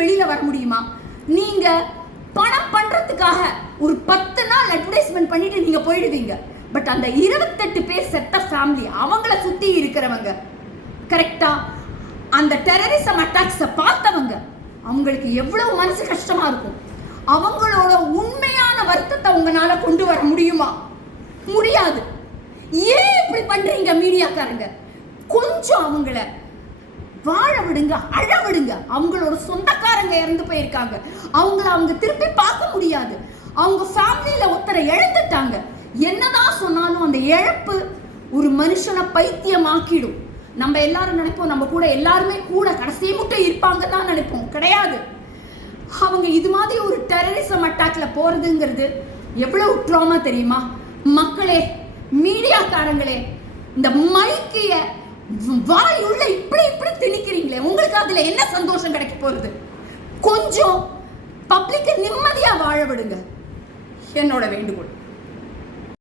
வெளியில வர முடியுமா? நீங்க பணம் பண்றதுக்காக ஒரு 10 நாள் அட்வர்டைஸ்மெண்ட் பண்ணிட்டு நீங்க போயிடுவீங்க. பட் அந்த 28 பேர் செத்த ஃபேமிலி, அவங்கள சுத்தி இருக்கிறவங்க, கரெக்டா அந்த டெரரிசம் அட்டாக்ஸை பார்த்தவங்க, அவங்களுக்கு எவ்வளவு மனசு கஷ்டமா இருக்கும். அவங்களோட உண்மையான வருத்தத்தை உங்களால கொண்டு வர முடியுமா? முடியாது. ஏன் இப்படி பண்றீங்க மீடியாக்காரங்க? கொஞ்சம் அவங்கள வாழ விடுங்க, அழ விடுங்க. அவங்களோட சொந்தக்காரங்க இறந்து போயிருக்காங்க, அவங்க திருப்பி பார்க்க முடியாது. அவங்க ஃபேமிலியில ஒருத்தரை இழந்துட்டாங்க. என்னதான் சொன்னாலும் அந்த இழப்பு ஒரு மனுஷனை பைத்தியமாக்கிடும். நம்ம எல்லாரும் நினைப்போம் நம்ம கூட எல்லாருமே கூட கடைசி மட்டும் இருப்பாங்க தான் நினைப்போம். கிடையாது. அவங்க இது மாதிரி ஒரு டெரரிசம் அட்டாக்ல போறதுங்கிறது எவ்வளவு ட்ராமா தெரியுமா? மக்களே, மீடியாக்காரங்களே, இந்த மைக்கிய வாயுள்ள இப்படி இப்படி திணிக்கிறீங்களே, உங்களுக்கு அதுல என்ன சந்தோஷம் கிடைக்க போறது? கொஞ்சம் பப்ளிக்க நிம்மதியா வாழ விடுங்க, என்னோட வேண்டுகோள்.